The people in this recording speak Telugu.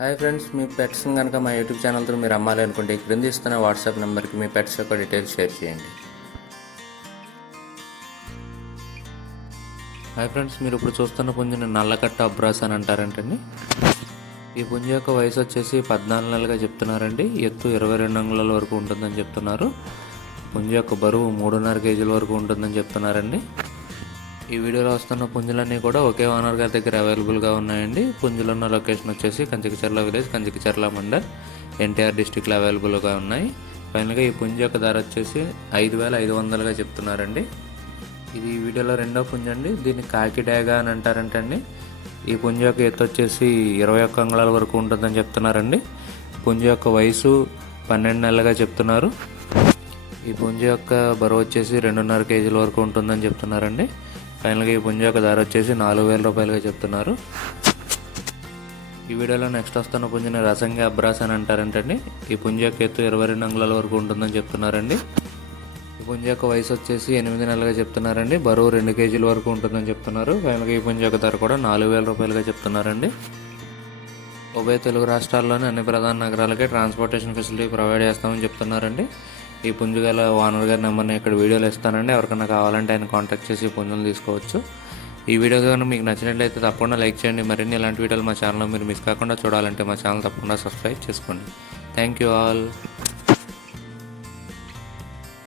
హాయ్ ఫ్రెండ్స్ మీ పెట్స్ని కనుక మా యూట్యూబ్ ఛానల్తో మీరు అమ్మాలి అనుకుంటే ఈ క్రింద ఇస్తున్న వాట్సాప్ నెంబర్కి మీ పెట్స్ యొక్క డీటెయిల్స్ షేర్ చేయండి. హాయ్ ఫ్రెండ్స్ మీరు ఇప్పుడు చూస్తున్న పుంజుని నల్లకట్ట అబ్రాస్ అని అంటారంటండి. ఈ పుంజు యొక్క వయసు వచ్చేసి పద్నాలుగు నెలలుగా చెప్తున్నారండి. ఎత్తు ఇరవై రెండు అంగుళాల వరకు ఉంటుందని చెప్తున్నారు. పుంజు యొక్క బరువు మూడున్నర కేజీల వరకు ఉంటుందని చెప్తున్నారండి. ఈ వీడియోలో వస్తున్న పుంజులన్నీ కూడా ఒకే ఓనర్ గారి దగ్గర అవైలబుల్గా ఉన్నాయండి. పుంజులు ఉన్న లొకేషన్ వచ్చేసి కంచికచర్ల విలేజ్ కంచికచర్ల మండల్ ఎన్టీఆర్ డిస్టిక్లో అవైలబుల్గా ఉన్నాయి. ఫైనల్గా ఈ పుంజు యొక్క ధర వచ్చేసి ఐదు వేల ఐదు వందలుగా చెప్తున్నారండి. ఇది ఈ వీడియోలో రెండో పుంజు అండి దీన్ని కాకి డ్యాగా అని అంటారంటండి. ఈ పుంజు యొక్క ఎత్తు వచ్చేసి ఇరవై ఒక్క అంగుళాల వరకు ఉంటుందని చెప్తున్నారండి. పుంజు యొక్క వయసు పన్నెండు నెలలుగా చెప్తున్నారు. ఈ పుంజు యొక్క బరువు వచ్చేసి రెండున్నర కేజీల వరకు ఉంటుందని చెప్తున్నారండి. ఫైనల్గా ఈ పుంజ యొక్క ధర వచ్చేసి నాలుగు వేల రూపాయలుగా చెప్తున్నారు. ఈ వీడియోలో నెక్స్ట్ వస్తున్న పుంజని రసంగా అబ్రాస్ అని అంటారంటండి. ఈ పుంజ యొక్క ఎత్తు ఇరవై రెండు అంగుళాల వరకు ఉంటుందని చెప్తున్నారండి. ఈ పుంజ యొక్క వయసు వచ్చేసి ఎనిమిది నెలలుగా చెప్తున్నారండి. బరువు రెండు కేజీల వరకు ఉంటుందని చెప్తున్నారు. ఫైనల్గా ఈ పుంజ యొక్క ధర కూడా నాలుగు వేల రూపాయలుగా చెప్తున్నారండి. ఉభయ తెలుగు రాష్ట్రాల్లోని అన్ని ప్రధాన నగరాలకే ట్రాన్స్పోర్టేషన్ ఫెసిలిటీ ప్రొవైడ్ చేస్తామని చెప్తున్నారండి. ఈ పుంజుగల ఓనర్ గారి నెంబర్ని ఇక్కడ వీడియోలో ఇస్తానండి. ఎవరికైనా కావాలంటే ఆయన కాంటాక్ట్ చేసి పుంజులు తీసుకోవచ్చు. ఈ వీడియో కనుక మీకు నచ్చినట్లయితే తప్పకుండా లైక్ చేయండి. మరిన్ని ఇలాంటి వీడియోలు మా ఛానల్లో మీరు మిస్ కాకుండా చూడాలంటే మా ఛానల్ తప్పకుండా సబ్స్క్రైబ్ చేసుకోండి. Thank you all.